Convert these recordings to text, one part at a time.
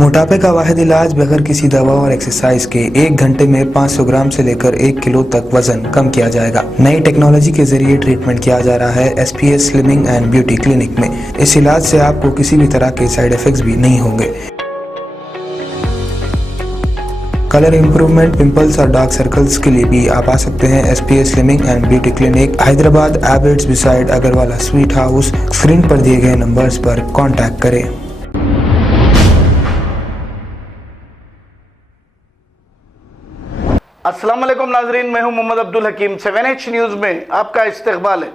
मोटापे का वाहिद इलाज बगैर किसी दवा और एक्सरसाइज के 1 घंटे में 500 ग्राम से लेकर 1 किलो तक वजन कम किया जाएगा। नई टेक्नोलॉजी के जरिए ट्रीटमेंट किया जा रहा है SPS slimming and beauty clinic में। इस इलाज से आपको किसी भी तरह के साइड इफेक्ट्स भी नहीं होंगे। कलर इंप्रूवमेंट, पिंपल्स और डार्क सर्कल्स के लिए भी आप आ सकते हैं SPS slimming and beauty clinic, Hyderabad, एबर्ट्स beside Agarwala sweet house. Screen पर दिए गए नंबर्स पर कॉन्टैक्ट करें। अस्सलाम वालेकुम नाजरीन, मैं हूं मोहम्मद अब्दुल हकीम। 7H न्यूज़ में आपका इस्तकबाल है।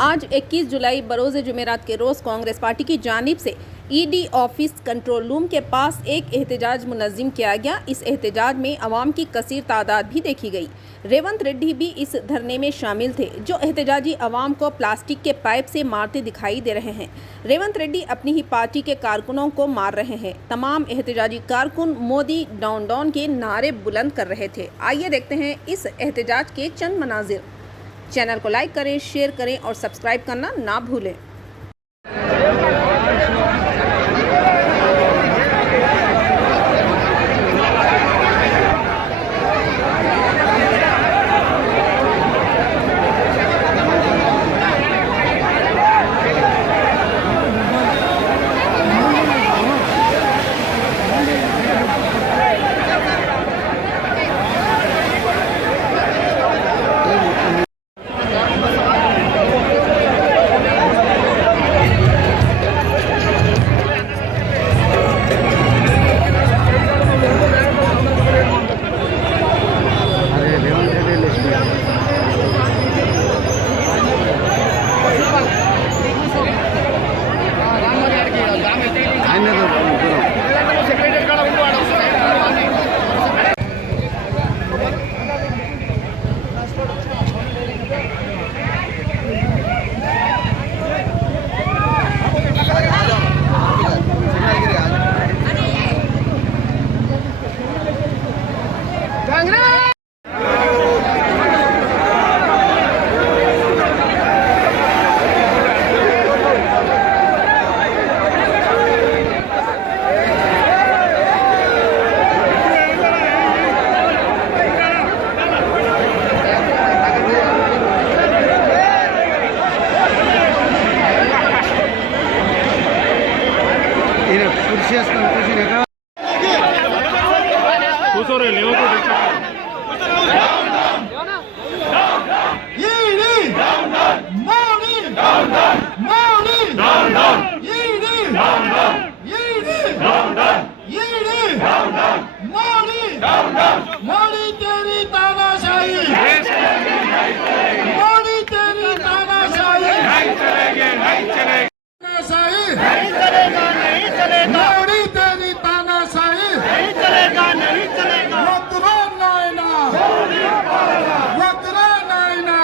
आज 21 जुलाई बरोज़ जुमेरात के रोज़ कांग्रेस पार्टी की जानिब से ED ऑफिस कंट्रोल रूम के पास एक एहतजाज मुनज़्ज़म किया गया। इस एहतजाज में अवाम की कसीर तादाद भी देखी गई। रेवंत रेड्डी भी इस धरने में शामिल थे, जो एहतजाजी अवाम को प्लास्टिक के पाइप से मारते दिखाई दे रहे हैं। रेवंत रेड्डी अपनी ही पार्टी के कारकुनों को मार रहे हैं। तमाम एहतजाजी कारकुन मोदी डाउन डाउन के नारे बुलंद कर रहे थे। आइए देखते हैं इस एहतजाज के चंद मनाजिर। चैनल को लाइक करें, शेयर करें और सब्सक्राइब करना ना भूलें। मोदी तेरी तानाशाही, मोदी तेरी तानाशाही, नहीं चलेगा, नहीं चलेगा, नहीं चलेगा, मोदी तेरी तानाशाही, नहीं चलेगा, नहीं चलेगा। वक्रा नायना, वक्रा नायना,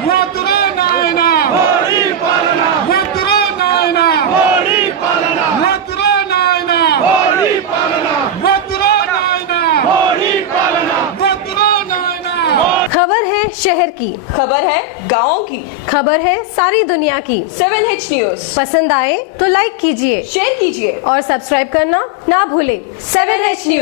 वक्रा नायना, वक्रा नायना, वक्रा नायना, खबर है शहर की, खबर है गाँव की, खबर है सारी दुनिया की। 7H न्यूज़ पसंद आए तो लाइक कीजिए, शेयर कीजिए और सब्सक्राइब करना ना भूलें। 7H news.